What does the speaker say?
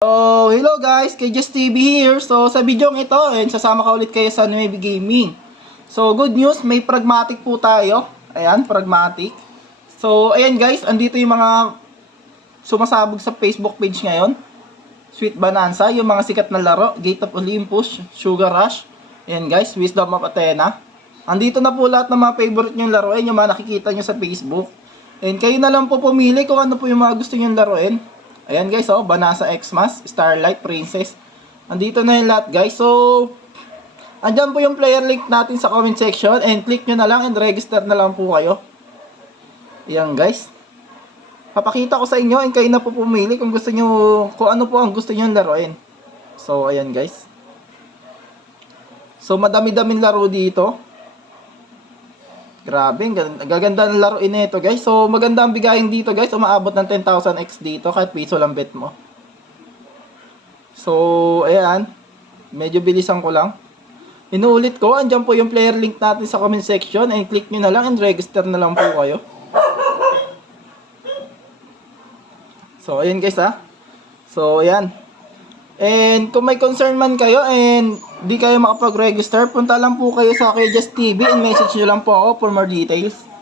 So, hello guys, KJS TV here. So, sa video ito, sasama ka ulit kayo sa Nuevi Gaming. So, good news, may pragmatic po tayo. Ayan, pragmatic. So, ayan guys, andito yung mga sumasabog sa Facebook page ngayon. Sweet Bonanza, yung mga sikat na laro, Gate of Olympus, Sugar Rush. Ayan guys, Wisdom of Athena. Andito na po lahat ng mga favorite nyong laruin, yung mga nakikita nyo sa Facebook. And kayo na lang po pumili kung ano po yung mga gusto nyong laruin. Ayan guys, Bonanza Xmas, Starlight, Princess. Andito na yung lahat guys. So, andyan po yung player link natin sa comment section. And click nyo na lang and register na lang po kayo. Ayan guys. Papakita ko sa inyo and kayo na po pumili kung gusto nyo, kung ano po ang gusto nyo laruin. So, ayan guys. So, madami-daming laro dito. Grabe, gaganda ng laruin nito guys. So, maganda ang bigayin dito guys. Umaabot ng 10,000x dito kahit piso lang bet mo. So, ayan. Medyo bilisan ko lang. Inuulit ko, andyan po yung player link natin sa comment section. And click nyo na lang and register na lang po kayo. So, ayan guys ha. So, ayan. And kung may concern man kayo and di kayo makapag-register, punta lang po kayo sa KJS TV and message nyo lang po ako for more details.